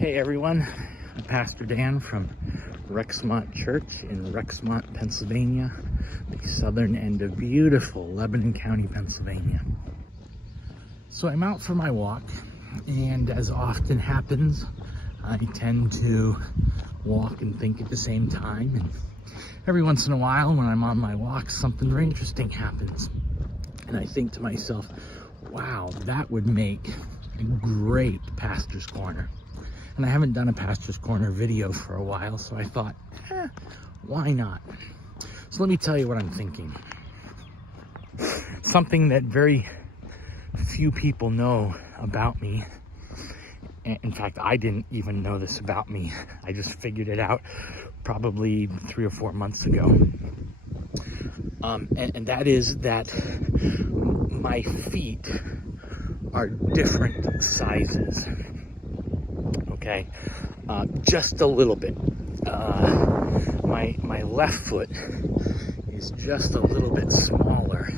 Hey everyone, I'm Pastor Dan from Rexmont Church in Rexmont, Pennsylvania, the southern end of beautiful Lebanon County, Pennsylvania. So I'm out for my walk, and as often happens, I tend to walk and think at the same time, and every once in a while when I'm on my walk, something very interesting happens. And I think to myself, wow, that would make a great Pastor's Corner. And I haven't done a Pastor's Corner video for a while, so I thought, why not? So let me tell you what I'm thinking. Something that very few people know about me. In fact, I didn't even know this about me. I just figured it out probably 3 or 4 months ago. And that is that my feet are different sizes. Okay, just a little bit. My left foot is just a little bit smaller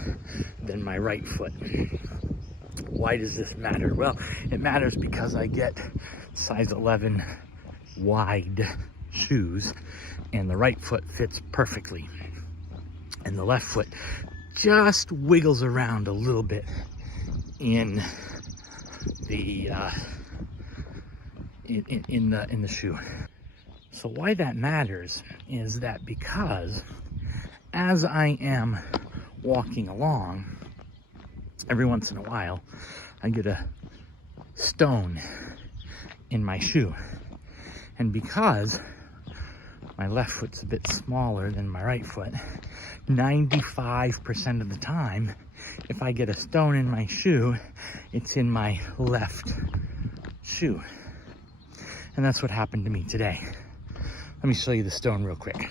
than my right foot. Why does this matter? Well, it matters because I get size 11 wide shoes, and the right foot fits perfectly, and the left foot just wiggles around a little bit in the in the shoe. So why that matters is that because as I am walking along, every once in a while I get a stone in my shoe, and because my left foot's a bit smaller than my right foot, 95% of the time, if I get a stone in my shoe, it's in my left shoe. And that's what happened to me today. Let me show you the stone real quick.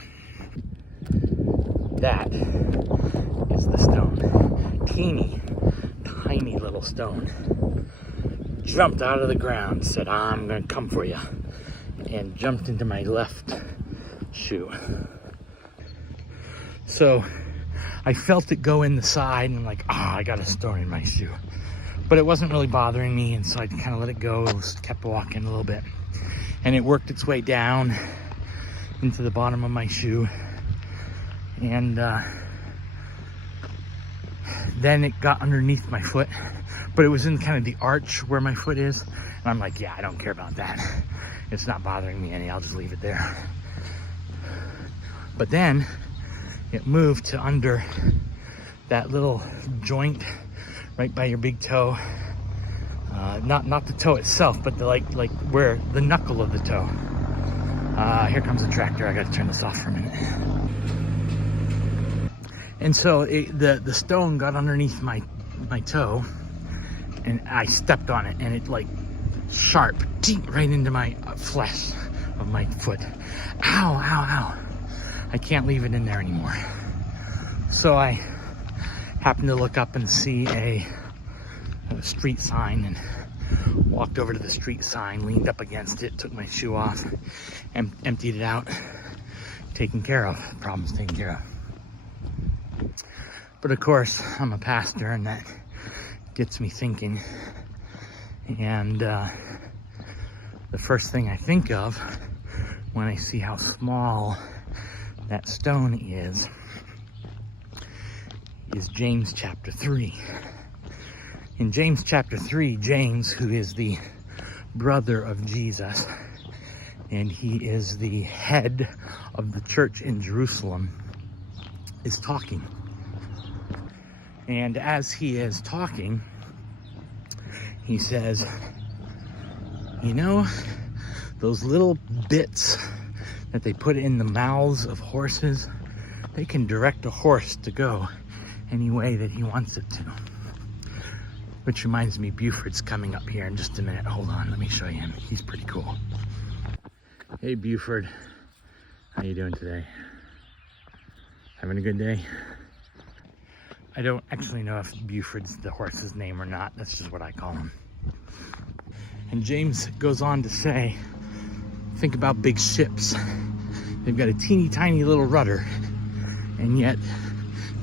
That is the stone. Teeny, tiny little stone. Jumped out of the ground, said, I'm gonna come for you, and jumped into my left shoe. So I felt it go in the side, and I'm like, I got a stone in my shoe. But it wasn't really bothering me, and so I kind of let it go. Kept walking a little bit, and it worked its way down into the bottom of my shoe, and then it got underneath my foot, but it was in kind of the arch where my foot is, and I'm like, yeah, I don't care about that. It's not bothering me any. I'll just leave it there. But then it moved to under that little joint right by your big toe. Not the toe itself, but the like where the knuckle of the toe. Here comes the tractor. I got to turn this off for a minute. And so the stone got underneath my toe, and I stepped on it, and it like sharp, deep right into my flesh of my foot. Ow, ow, ow. I can't leave it in there anymore. So I happened to look up and see a street sign, and walked over to the street sign, leaned up against it, took my shoe off, and emptied it out. Taken care of. Problem's taken care of. But of course, I'm a pastor, and that gets me thinking. And the first thing I think of when I see how small that stone is James chapter 3. In James chapter 3, James, who is the brother of Jesus, and he is the head of the church in Jerusalem, is talking. And as he is talking, he says, you know, those little bits that they put in the mouths of horses, they can direct a horse to go any way that he wants it to. Which reminds me, Buford's coming up here in just a minute. Hold on, let me show you him. He's pretty cool. Hey Buford, how you doing today? Having a good day? I don't actually know if Buford's the horse's name or not. That's just what I call him. And James goes on to say, think about big ships. They've got a teeny tiny little rudder, and yet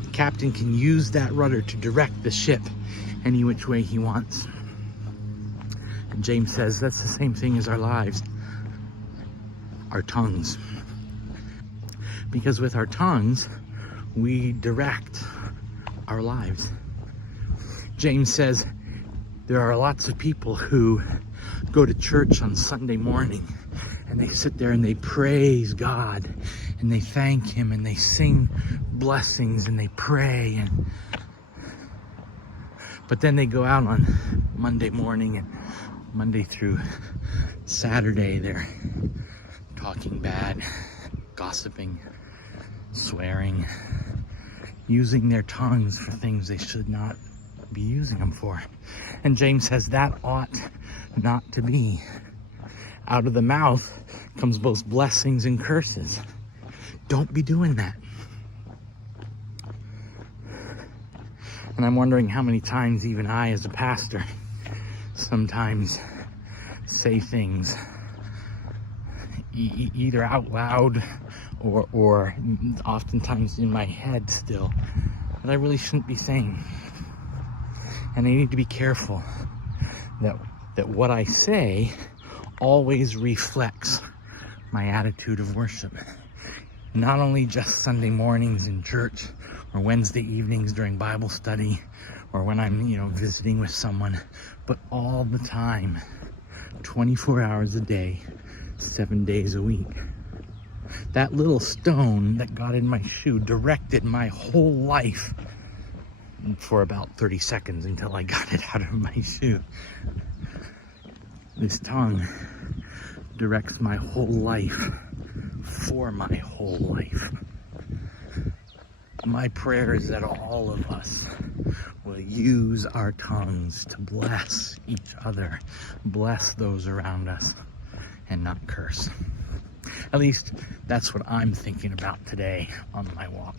the captain can use that rudder to direct the ship any which way he wants. And James says that's the same thing as our lives. our tongues. Because with our tongues, we direct our lives. James says there are lots of people who go to church on Sunday morning and they sit there and they praise God and they thank Him and they sing blessings and they pray, but then they go out on Monday morning and Monday through Saturday they're talking bad, gossiping, swearing, using their tongues for things they should not be using them for. And James says that ought not to be. Out of the mouth comes both blessings and curses. Don't be doing that. And I'm wondering how many times even I, as a pastor, sometimes say things either out loud or oftentimes in my head still that I really shouldn't be saying. And I need to be careful that what I say always reflects my attitude of worship. Not only just Sunday mornings in church or Wednesday evenings during Bible study or when I'm, visiting with someone, but all the time, 24 hours a day, 7 days a week. That little stone that got in my shoe directed my whole life for about 30 seconds until I got it out of my shoe. This tongue directs my whole life for my whole life. My prayer is that all of us will use our tongues to bless each other, bless those around us, and not curse. At least that's what I'm thinking about today on my walk.